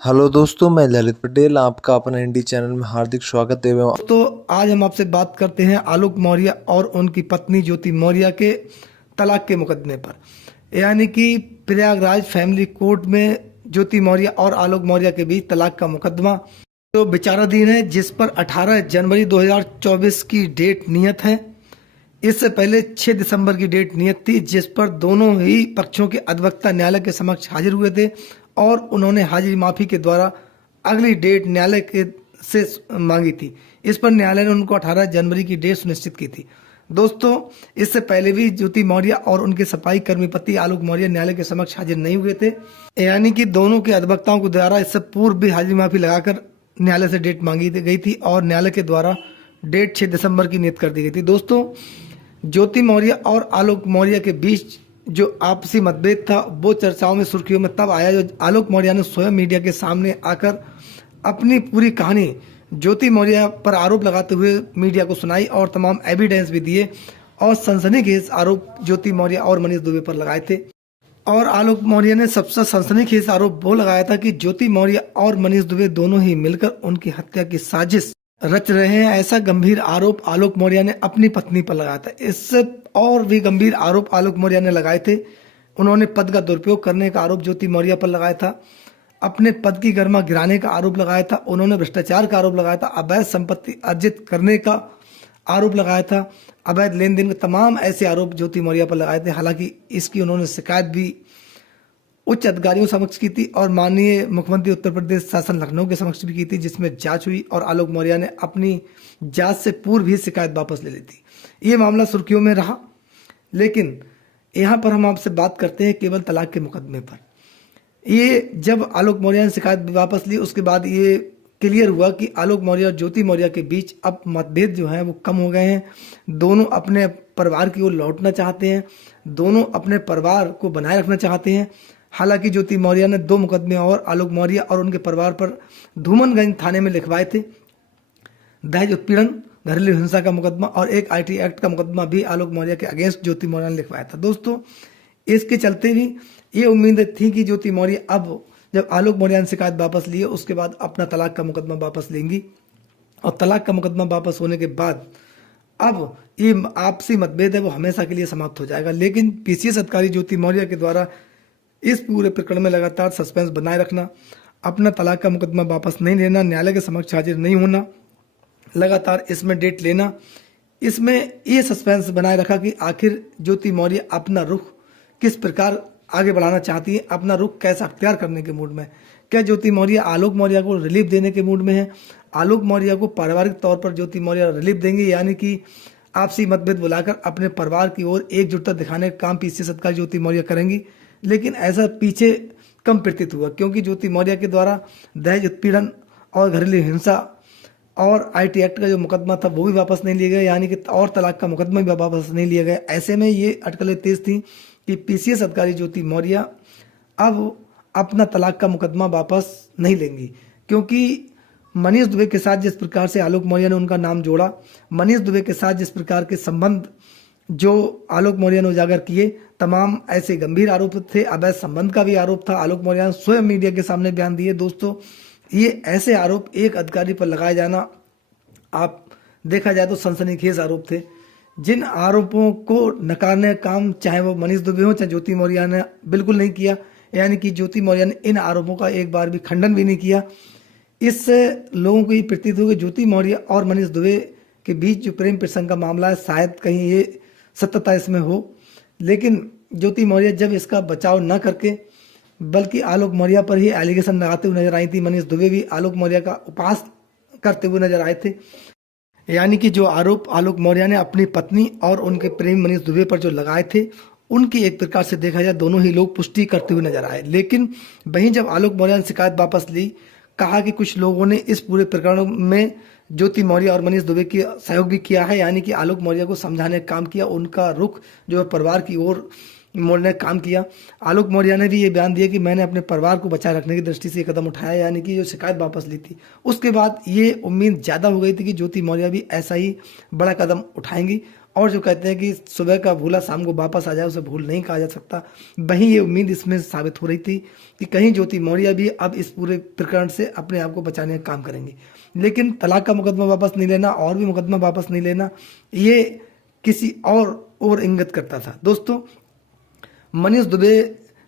Hello दोस्तों, मैं ललित पटेल आपका अपना इंडी चैनल में हार्दिक स्वागत देवे हूँ। तो आज हम आपसे बात करते हैं आलोक मौर्य और उनकी पत्नी ज्योति मौर्य के तलाक के मुकदमे पर। यानी कि प्रयागराज फैमिली कोर्ट में ज्योति मौर्य और आलोक मौर्य के बीच तलाक का मुकदमा जो विचाराधीन है, जिस पर 18 जनवरी 2024 की डेट नियत है। इससे पहले 6 दिसंबर की डेट नियत थी, जिस पर दोनों ही पक्षों के अधिवक्ता न्यायालय के समक्ष हाजिर हुए थे और उन्होंने हाजिरी माफी के द्वारा अगली डेट न्यायालय के से मांगी थी। इस पर न्यायालय ने उनको 18 जनवरी की डेट सुनिश्चित की थी। दोस्तों, इससे पहले भी ज्योति मौर्य और उनके सफाई कर्मी पति आलोक मौर्य न्यायालय के समक्ष हाजिर नहीं हुए थे। यानी कि दोनों के अधिवक्ताओं के द्वारा इससे पूर्व भी हाजिरी माफी लगाकर न्यायालय से डेट मांगी गई थी और न्यायालय के द्वारा डेट 6 दिसंबर की नियत कर दी गई थी। दोस्तों, ज्योति मौर्य और आलोक मौर्य के बीच जो आपसी मतभेद था वो चर्चाओं में सुर्खियों में तब आया जो आलोक मौर्य ने स्वयं मीडिया के सामने आकर अपनी पूरी कहानी ज्योति मौर्य पर आरोप लगाते हुए मीडिया को सुनाई और तमाम एविडेंस भी दिए और सनसनीखेज आरोप ज्योति मौर्य और मनीष दुबे पर लगाए थे। और आलोक मौर्य ने सबसे सनसनीखेज आरोप वो लगाया था कि ज्योति मौर्य और मनीष दुबे दोनों ही मिलकर उनकी हत्या की साजिश रच रहे हैं। ऐसा गंभीर आरोप आलोक मौर्य ने अपनी पत्नी पर लगाया था। इससे और भी गंभीर आरोप आलोक मौर्य ने लगाए थे। उन्होंने पद का दुरुपयोग करने का आरोप ज्योति मौर्य पर लगाया था, अपने पद की गरिमा गिराने का आरोप लगाया था, उन्होंने भ्रष्टाचार का आरोप लगाया था, अवैध संपत्ति अर्जित करने का आरोप लगाया था, अवैध लेन देन के तमाम ऐसे आरोप ज्योति मौर्य पर लगाए थे। हालांकि इसकी उन्होंने शिकायत भी उच्च अधिकारियों समक्ष की थी और माननीय मुख्यमंत्री उत्तर प्रदेश शासन लखनऊ के समक्ष भी की थी, जिसमें जांच हुई और आलोक मौर्य ने अपनी जांच से पूर्व ही शिकायत वापस ले ली थी। ये मामला सुर्खियों में रहा। लेकिन यहाँ पर हम आपसे बात करते हैं केवल तलाक के मुकदमे पर। ये जब आलोक मौर्य ने शिकायत वापस ली, उसके बाद ये क्लियर हुआ कि आलोक मौर्य और ज्योति मौर्य के बीच अब मतभेद जो हैं वो कम हो गए हैं। दोनों अपने परिवार की ओर लौटना चाहते हैं, दोनों अपने परिवार को बनाए रखना चाहते हैं। हालांकि ज्योति मौर्य ने 2 मुकदमे और आलोक मौर्य और उनके परिवार पर धूमनगंज थाने में लिखवाए थे। दहेज उत्पीड़न, घरेलू हिंसा का मुकदमा और एक आईटी एक्ट का मुकदमा भी आलोक मौर्य के अगेंस्ट ज्योति मौर्य ने लिखवाया था। दोस्तों, इसके चलते भी ये उम्मीद थी कि ज्योति मौर्य अब जब आलोक मौर्य ने शिकायत वापस ली है उसके बाद अपना तलाक का मुकदमा वापस लेंगी और तलाक का मुकदमा वापस होने के बाद अब ये आपसी मतभेद है वो हमेशा के लिए समाप्त हो जाएगा। लेकिन पीसीएस अधिकारी ज्योति मौर्य के द्वारा इस पूरे प्रकरण में लगातार सस्पेंस बनाए रखना, अपना तलाक का मुकदमा वापस नहीं लेना, न्यायालय के समक्ष हाजिर नहीं होना, लगातार इसमें डेट लेना, इसमें ये सस्पेंस बनाए रखा कि आखिर ज्योति मौर्य अपना रुख किस प्रकार आगे बढ़ाना चाहती है, अपना रुख कैसा अख्तियार करने के मूड में। क्या ज्योति मौर्य आलोक मौर्य को रिलीफ देने के मूड में है? आलोक मौर्य को पारिवारिक तौर पर ज्योति मौर्य रिलीफ देंगे, यानी कि आपसी मतभेद बुलाकर अपने परिवार की ओर एकजुटता दिखाने का काम पीसीएस अधिकारी ज्योति मौर्य करेंगी। लेकिन ऐसा पीछे कम प्रतीत हुआ, क्योंकि ज्योति मौर्य के द्वारा दहेज उत्पीड़न और घरेलू हिंसा और आईटी एक्ट का जो मुकदमा था वो भी वापस नहीं लिया गया, यानी कि और तलाक का मुकदमा भी वापस नहीं लिया गया। ऐसे में ये अटकलें तेज थी कि पीसीएस अधिकारी ज्योति मौर्य अब अपना तलाक का मुकदमा वापस नहीं लेंगी, क्योंकि मनीष दुबे के साथ जिस प्रकार से आलोक मौर्य ने उनका नाम जोड़ा, मनीष दुबे के साथ जिस प्रकार के संबंध जो आलोक मौर्य ने उजागर किए, तमाम ऐसे गंभीर आरोप थे। अवैध संबंध का भी आरोप था, आलोक मौर्य ने स्वयं मीडिया के सामने बयान दिए। दोस्तों, ये ऐसे आरोप एक अधिकारी पर लगाए जाना आप देखा जाए तो सनसनीखेज आरोप थे, जिन आरोपों को नकारने का काम चाहे वो मनीष दुबे हो चाहे ज्योति मौर्य ने बिल्कुल नहीं किया। यानी कि ज्योति मौर्य ने इन आरोपों का एक बार भी खंडन भी नहीं किया। इससे लोगों को ये प्रतीत हो कि ज्योति मौर्य और मनीष दुबे के बीच जो प्रेम प्रसंग का मामला है शायद कहीं ये सत्यता इसमें हो। लेकिन ज्योति मौर्य जब इसका बचाव न करके बल्कि आलोक मौर्य पर ही एलिगेशन लगाते हुए नजर आई थी, मनीष दुबे भी आलोक मौर्य का उपहास करते हुए नजर आए थे। यानी कि जो आरोप आलोक मौर्य ने अपनी पत्नी और उनके प्रेमी मनीष दुबे पर जो लगाए थे, उनकी एक प्रकार से देखा जाए दोनों ही लोग पुष्टि करते हुए नजर आए। लेकिन वहीं जब आलोक मौर्य ने शिकायत वापस ली, कहा कि कुछ लोगों ने इस पूरे प्रकरण में ज्योति मौर्य और मनीष दुबे की सहयोग भी किया है, यानी कि आलोक मौर्य को समझाने का काम किया, उनका रुख जो है परिवार की ओर मोड़ने का काम किया। आलोक मौर्य ने भी ये बयान दिया कि मैंने अपने परिवार को बचाए रखने की दृष्टि से ये कदम उठाया, यानी कि जो शिकायत वापस ली थी उसके बाद ये उम्मीद ज़्यादा हो गई थी कि ज्योति मौर्य भी ऐसा ही बड़ा कदम उठाएंगी और जो कहते हैं कि सुबह का भूला शाम को वापस आ जाए उसे भूल नहीं कहा जा सकता, वहीं ये उम्मीद इसमें साबित हो रही थी कि कहीं ज्योति मौर्य भी अब इस पूरे प्रकरण से अपने आप को बचाने का काम करेंगी। लेकिन तलाक का मुकदमा वापस नहीं लेना और भी मुकदमा वापस नहीं लेना, ये किसी और इंगित करता था। दोस्तों, मनीष दुबे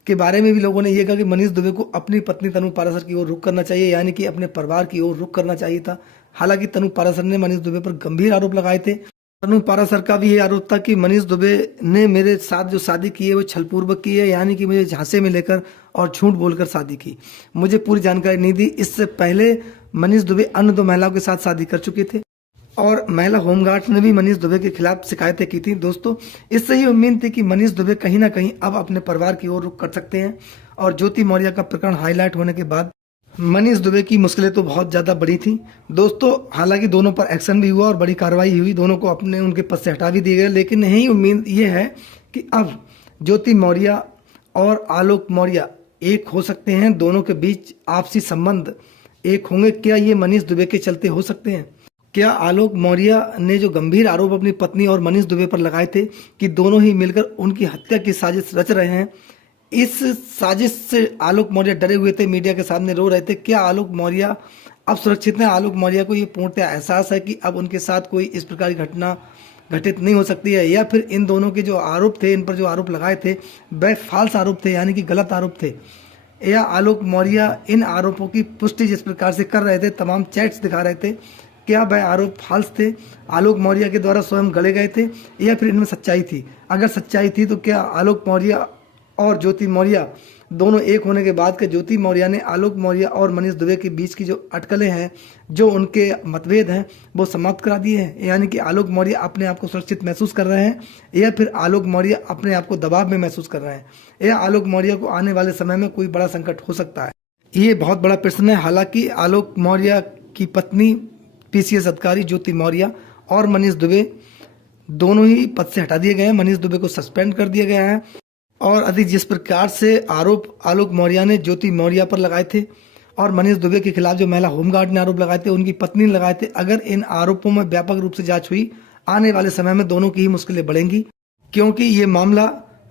के बारे में भी लोगों ने ये कहा कि मनीष दुबे को अपनी पत्नी तनु पाराशर की ओर रुख करना चाहिए, यानी कि अपने परिवार की ओर रुख करना चाहिए था। हालांकि तनु पाराशर ने मनीष दुबे पर गंभीर आरोप लगाए थे। तनु पाराशर का भी ये आरोप था कि मनीष दुबे ने मेरे साथ जो शादी की है वो छलपूर्वक की है, यानी कि मुझे झांसे में लेकर और झूठ बोलकर शादी की, मुझे पूरी जानकारी नहीं दी। इससे पहले मनीष दुबे अन्य 2 महिलाओं के साथ शादी कर चुके थे और महिला होमगार्ड्स ने भी मनीष दुबे के खिलाफ शिकायतें की थी। दोस्तों, इससे ही उम्मीद थी कि मनीष दुबे कहीं ना कहीं अब अपने परिवार की ओर रुख कर सकते हैं। और ज्योति मौर्य का प्रकरण हाईलाइट होने के बाद मनीष दुबे की मुश्किलें तो बहुत ज़्यादा बड़ी थी। दोस्तों, हालांकि दोनों पर एक्शन भी हुआ और बड़ी कार्रवाई हुई, दोनों को अपने उनके पद से हटा भी दिए गए। लेकिन यही उम्मीद ये है कि अब ज्योति मौर्य और आलोक मौर्य एक हो सकते हैं, दोनों के बीच आपसी संबंध एक होंगे। क्या ये मनीष दुबे के चलते हो सकते हैं? क्या आलोक मौर्य ने जो गंभीर आरोप अपनी पत्नी और मनीष दुबे पर लगाए थे कि दोनों ही मिलकर उनकी हत्या की साजिश रच रहे हैं, इस साजिश से आलोक मौर्य डरे हुए थे, मीडिया के सामने रो रहे थे? क्या आलोक मौर्य अब सुरक्षित हैं? आलोक मौर्य को ये पूर्णतः एहसास है कि अब उनके साथ कोई इस प्रकार की घटना घटित नहीं हो सकती है, या फिर इन दोनों के जो आरोप थे, इन पर जो आरोप लगाए थे वह फाल्स आरोप थे, यानी कि गलत आरोप थे, या आलोक मौर्य इन आरोपों की पुष्टि जिस प्रकार से कर रहे थे, तमाम चैट्स दिखा रहे थे, क्या वह आरोप फाल्स थे, आलोक मौर्य के द्वारा स्वयं गढ़े गए थे, या फिर इनमें सच्चाई थी? अगर सच्चाई थी तो क्या आलोक मौर्य और ज्योति मौर्य दोनों एक होने के बाद के ज्योति मौर्य ने आलोक मौर्य और मनीष दुबे के बीच की जो अटकलें हैं, जो उनके मतभेद हैं, वो समाप्त करा दिए हैं? यानी कि आलोक मौर्य अपने आप को सुरक्षित महसूस कर रहे हैं, या फिर आलोक मौर्य अपने आप को दबाव में महसूस कर रहे हैं, या आलोक मौर्य को आने वाले समय में कोई बड़ा संकट हो सकता है? ये बहुत बड़ा प्रश्न है। हालांकि आलोक मौर्य की पत्नी पीसीएस अधिकारी ज्योति मौर्य और मनीष दुबे दोनों ही पद से हटा दिए गए हैं। मनीष दुबे को सस्पेंड कर दिया गया है। और अधिक जिस प्रकार से आरोप आलोक मौर्य ने ज्योति मौर्य पर लगाए थे और मनीष दुबे के खिलाफ जो महिला होमगार्ड ने आरोप लगाए थे, उनकी पत्नी ने लगाए थे, अगर इन आरोपों में व्यापक रूप से जांच हुई, आने वाले समय में दोनों की ही मुश्किलें बढ़ेंगी, क्योंकि ये मामला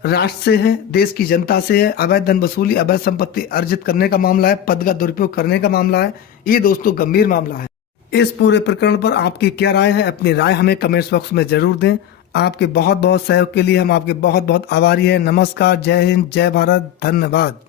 राष्ट्र से है, देश की जनता से है, अवैध धन वसूली, अवैध संपत्ति अर्जित करने का मामला है, पद का दुरुपयोग करने का मामला है। ये दोस्तों गंभीर मामला है। इस पूरे प्रकरण पर आपकी क्या राय है? अपनी राय हमें कमेंट्स बॉक्स में जरूर दें। आपके बहुत बहुत सहयोग के लिए हम आपके बहुत बहुत आभारी हैं। नमस्कार, जय हिंद, जय भारत, धन्यवाद।